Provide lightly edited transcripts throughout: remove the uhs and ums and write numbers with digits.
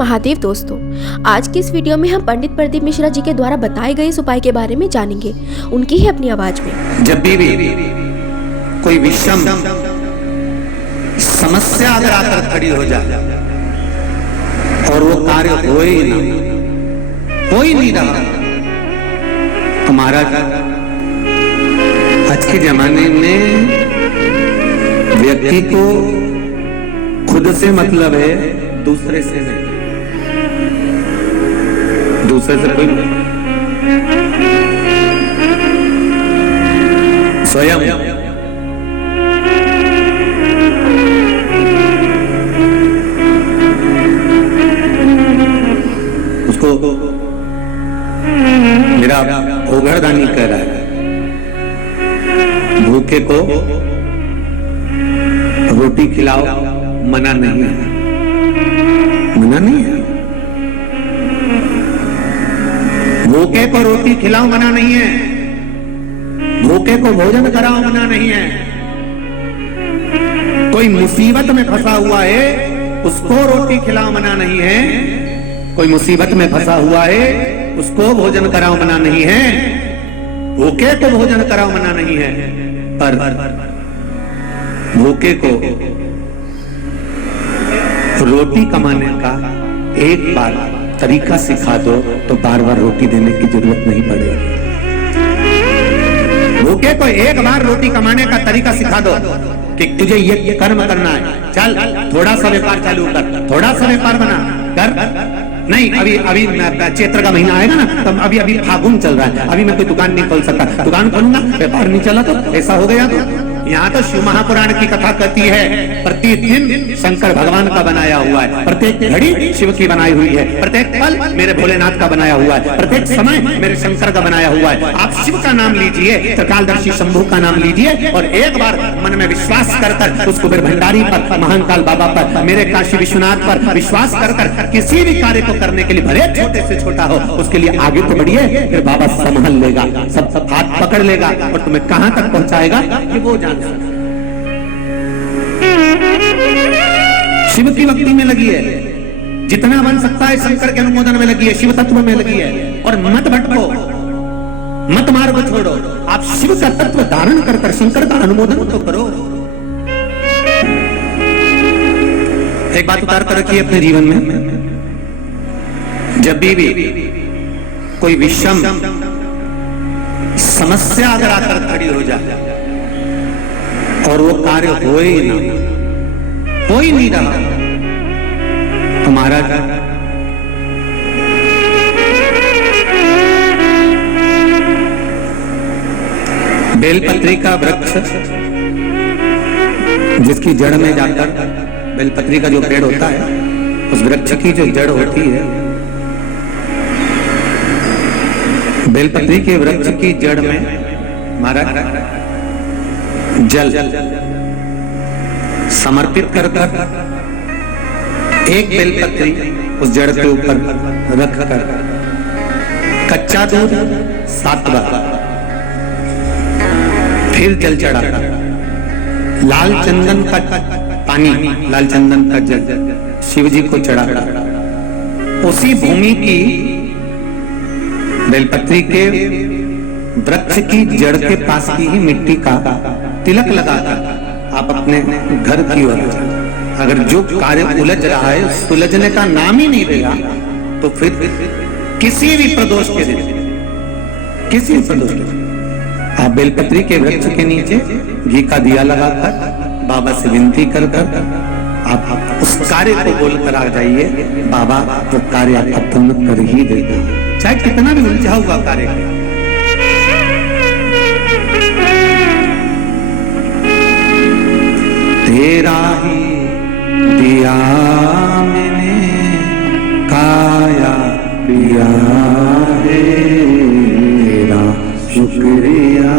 महादेव दोस्तों, आज की इस वीडियो में हम पंडित प्रदीप मिश्रा जी के द्वारा बताए गए इस उपाय के बारे में जानेंगे, उनकी ही अपनी आवाज में। जब भी कोई विषम समस्या अगर आकर खड़ी हो जाए और वो कार्य हो ही नहीं रहा, तो महाराज आज के जमाने में व्यक्ति को खुद से मतलब है, दूसरे से नहीं। दूसरे से कोई स्वयं उसको मेरा ओघरदानी कह रहा है, भूखे को रोटी खिलाओ, मना नहीं है, मना नहीं है। भूखे को रोटी खिलाओ मना नहीं है, भूखे को भोजन कराओ मना नहीं है। कोई मुसीबत में फंसा हुआ है उसको रोटी खिलाओ मना नहीं है, कोई मुसीबत में फंसा हुआ है उसको भोजन कराओ मना नहीं है, भूखे को भोजन कराओ मना नहीं है। पर भूखे को रोटी कमाने का एक बार तरीका सिखा दो तो बार बार रोटी देने की जरूरत नहीं पड़ेगी। भूखे को एक बार रोटी कमाने का तरीका सिखा दो कि तुझे ये कर्म करना है, चल थोड़ा सा व्यापार चालू कर, थोड़ा सा व्यापार बना कर। नहीं, अभी चैत्र का महीना आएगा ना, तब अभी फागुन चल रहा है, अभी मैं कोई दुकान नहीं खोल सकता, दुकान खोलूंगा व्यापार नहीं चला तो ऐसा हो गया। तो यहाँ तो शिव महापुराण की कथा कहती है, प्रतिदिन शंकर भगवान का बनाया हुआ है, प्रत्येक घड़ी शिव की बनाई हुई है, प्रत्येक पल मेरे भोलेनाथ का बनाया हुआ है, प्रत्येक समय मेरे शंकर का बनाया हुआ है। आप शिव का नाम लीजिए, त्रिकालदर्शी शंभू का नाम लीजिए और एक बार मन में विश्वास कर उसको फिर भंडारी पर, महाकाल बाबा पर, मेरे काशी विश्वनाथ पर विश्वास कर किसी भी कार्य को करने के लिए भले छोटे से छोटा हो, उसके लिए आगे तो बढ़िए, फिर बाबा संभाल लेगा, सब हाथ पकड़ लेगा और तुम्हें कहां तक पहुंचाएगा ये वो जान। शिव की भक्ति में लगी है, जितना बन सकता है शंकर के अनुमोदन में लगी है, शिव तत्व में लगी है। और मत भटको, मत मार्ग छोड़ो, आप शिव का तत्व धारण कर शंकर का अनुमोदन तो करो। एक बात उतार कर रखिए अपने जीवन में, जब भी कोई विषम समस्या अगर आकर खड़ी हो जाए और वो कार्य हो ही नहीं रहा, तो महाराज बेलपत्री का वृक्ष जिसकी जड़ में जाकर, बेलपत्री का जो पेड़ होता है उस वृक्ष की जो जड़ होती है, बेलपत्री के वृक्ष की जड़ में महाराज जल समर्पित कर एक बेलपत्री उस जड़ के ऊपर रख कर कच्चा दूध 7 बार, फिर जल चढ़ा, लाल चंदन का पानी, लाल चंदन का जल शिव जी को चढ़ा, उसी भूमि की बेलपत्री के वृक्ष की जड़ के पास की ही मिट्टी का तिलक लगाकर आप अपने घर की ओर, अगर जो कार्य उलझ रहा है सुलझने का नाम ही नहीं देगा, तो फिर किसी भी प्रदोष के दिन, किसी भी प्रदोष के दिन आप बेलपत्री के वृक्ष के नीचे घी का दिया लगाकर बाबा से विनती कर आप उस कार्य को बोलकर आ जाइए, बाबा वो कार्य आपका पूर्ण कर ही देगा, चाहे कितना भी उलझा हुआ कार्य है। तेरा ही दिया मैंने काया पिया है, तेरा शुक्रिया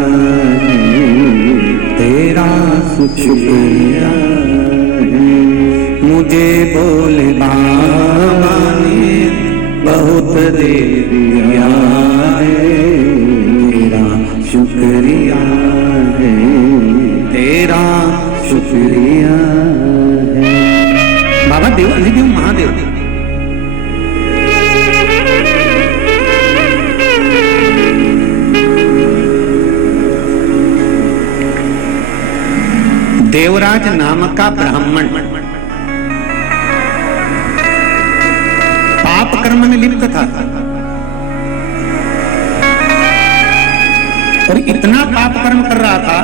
तेरा शुक्रिया है, मुझे बोले बाबा ने बहुत दे दिया है, तेरा शुक्रिया है, तेरा शुक्रिया है। बाबा देव महादेव देवराज नाम का ब्राह्मण पाप कर्म में लिप्त था और इतना पाप कर्म कर रहा था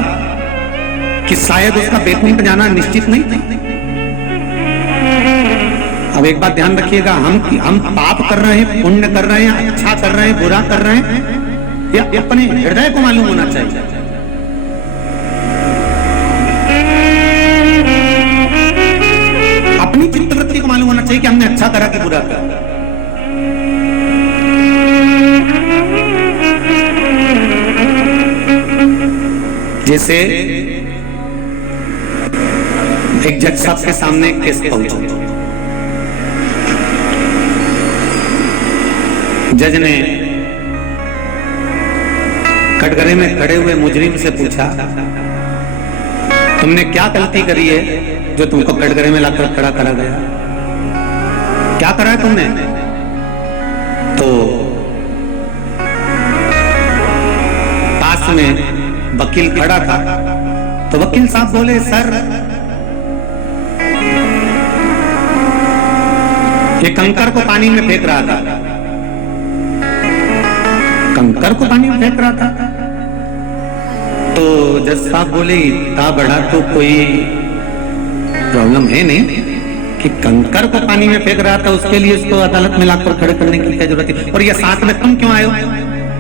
कि शायद उसका वैकुंठ जाना निश्चित नहीं था। अब एक बात ध्यान रखिएगा, हम पाप कर रहे हैं, पुण्य कर रहे हैं, अच्छा कर रहे हैं, बुरा कर रहे हैं, या अपने हृदय को मालूम होना चाहिए। अपनी चित्तवृत्ति को मालूम होना चाहिए कि हमने अच्छा करा कि बुरा करा। जैसे एक जज साहब के सामने एक केस पहुंचा, जज ने कटघरे में खड़े हुए मुजरिम से पूछा, तुमने क्या गलती करी है जो तुमको कटघरे में लाकर खड़ा करा गया? क्या करा है तुमने? तो पास में वकील खड़ा था, तो वकील साहब बोले, सर ये कंकर को पानी में फेंक रहा था। कंकर को पानी में फेंक रहा था? तो जज साहब बोले, इतना बड़ा तो कोई प्रॉब्लम है नहीं कि कंकर को पानी में फेंक रहा था, उसके लिए उसको अदालत में लाकर खड़े करने की क्या जरूरत है? और ये साथ में तुम क्यों आए हो?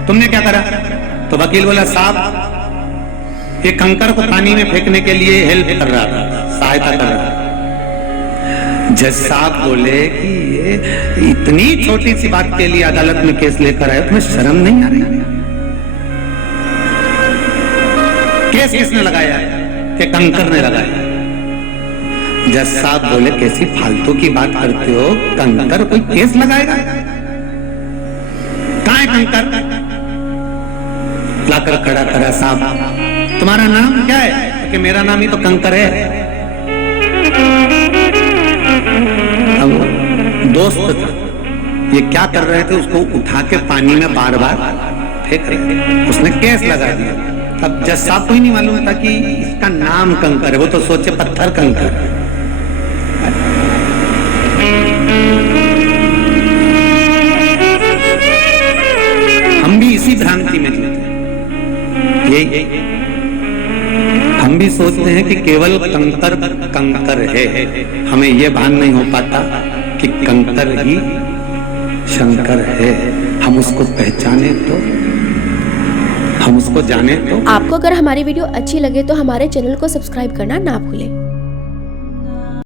तुमने क्या करा? तो वकील बोला, साहब ये कंकर को पानी में फेंकने के लिए हेल्प कर रहा था, सहायता कर रहा था। जज साहब बोले कि ये इतनी छोटी सी बात के लिए अदालत में केस लेकर आए, तुम्हें शर्म नहीं आ रही? केस किसने लगाया? कि कंकर ने लगाया। जज साहब बोले, कैसी फालतू की बात करते हो, कंकर कोई केस लगाएगा? कहां है कंकर? लाकर खड़ा करा। साहब तुम्हारा नाम क्या है? कि मेरा नाम ही तो कंकर है। अब दोस्त ये क्या कर रहे थे, उसको उठा के पानी में बार बार फेंक रहे, उसने केस लगा दिया। अब जज साहब को ही नहीं मालूम था कि इसका नाम कंकर है, वो तो सोचे पत्थर कंकर। हम भी इसी भ्रांति में जीते, यही हम भी सोचते हैं कि केवल कंकर कंकर है, हमें यह भान नहीं हो पाता कि कंकर ही शंकर है। हम उसको पहचाने तो, हम उसको जाने तो। आपको अगर हमारी वीडियो अच्छी लगे तो हमारे चैनल को सब्सक्राइब करना ना भूलें।